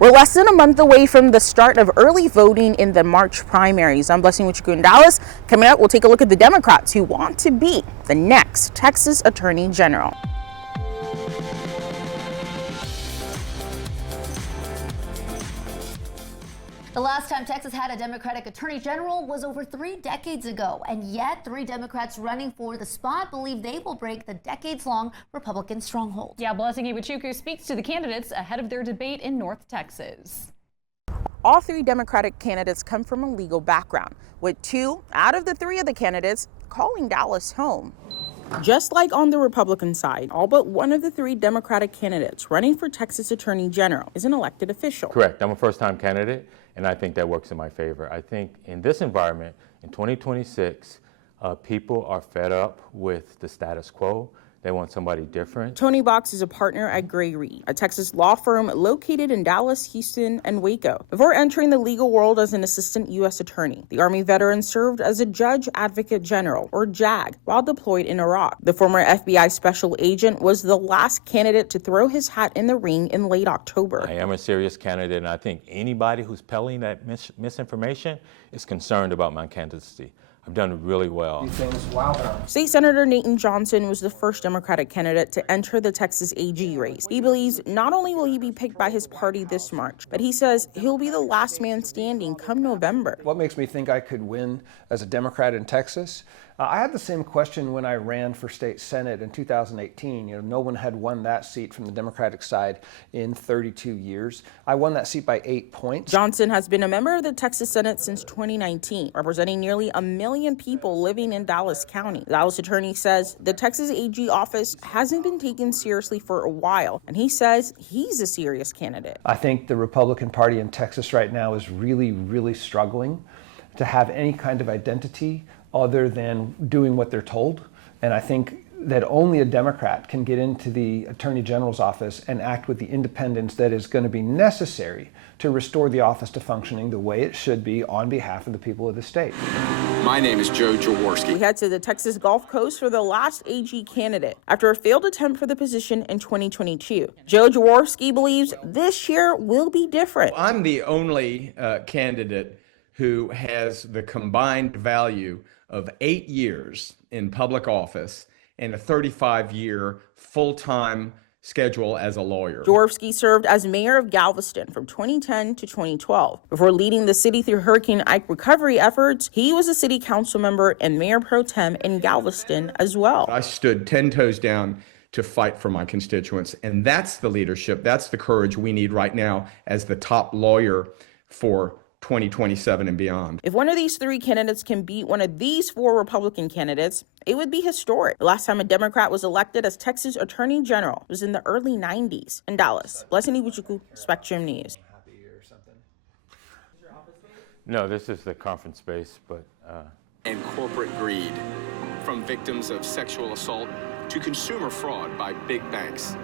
We're less than a month away from the start of early voting in the March primaries. I'm Blessing with you in Dallas. Coming up, we'll take a look at the Democrats who want to be the next Texas Attorney General. The last time Texas had a Democratic Attorney General was over 3 decades ago, and yet 3 Democrats running for the spot believe they will break the decades-long Republican stronghold. Yeah, Blessing Iwachuku speaks to the candidates ahead of their debate in North Texas. All 3 Democratic candidates come from a legal background, with 2 out of the 3 of the candidates calling Dallas home. Just like on the Republican side, all but one of the 3 Democratic candidates running for Texas Attorney General is an elected official. Correct. I'm a first-time candidate, and I think that works in my favor. I think in this environment, in 2026, people are fed up with the status quo. They want somebody different. Tony Box is a partner at Gray Reed, a Texas law firm located in Dallas, Houston, and Waco. Before entering the legal world as an assistant U.S. attorney, the Army veteran served as a Judge Advocate General, or JAG, while deployed in Iraq. The former FBI special agent was the last candidate to throw his hat in the ring in late October. I am a serious candidate, and I think anybody who's peddling that misinformation is concerned about my candidacy. I've done really well. State Senator Nathan Johnson was the first Democratic candidate to enter the Texas AG race. He believes not only will he be picked by his party this March, but he says he'll be the last man standing come November. What makes me think I could win as a Democrat in Texas? I had the same question when I ran for state Senate in 2018. No one had won that seat from the Democratic side in 32 years. I won that seat by 8 points. Johnson has been a member of the Texas Senate since 2019, representing nearly 1 million people living in Dallas County. The Dallas attorney says the Texas AG office hasn't been taken seriously for a while, and he says he's a serious candidate. I think the Republican Party in Texas right now is really struggling to have any kind of identity other than doing what they're told. And I think that only a Democrat can get into the Attorney General's office and act with the independence that is going to be necessary to restore the office to functioning the way it should be on behalf of the people of the state. My name is Joe Jaworski. We head to the Texas Gulf Coast for the last AG candidate after a failed attempt for the position in 2022. Joe Jaworski believes this year will be different. I'm the only candidate who has the combined value of 8 years in public office and a 35-year full-time schedule as a lawyer. Jaworski served as mayor of Galveston from 2010 to 2012. Before leading the city through Hurricane Ike recovery efforts, he was a city council member and mayor pro tem in Galveston as well. I stood 10 toes down to fight for my constituents, and that's the leadership, that's the courage we need right now as the top lawyer for 2027 and beyond. If one of these 3 candidates can beat one of these 4 Republican candidates, it would be historic. The last time a Democrat was elected as Texas Attorney General was in the early 90s in Dallas. Blessing Iwachuku, Spectrum News. No, this is the conference space, but... And corporate greed, from victims of sexual assault to consumer fraud by big banks.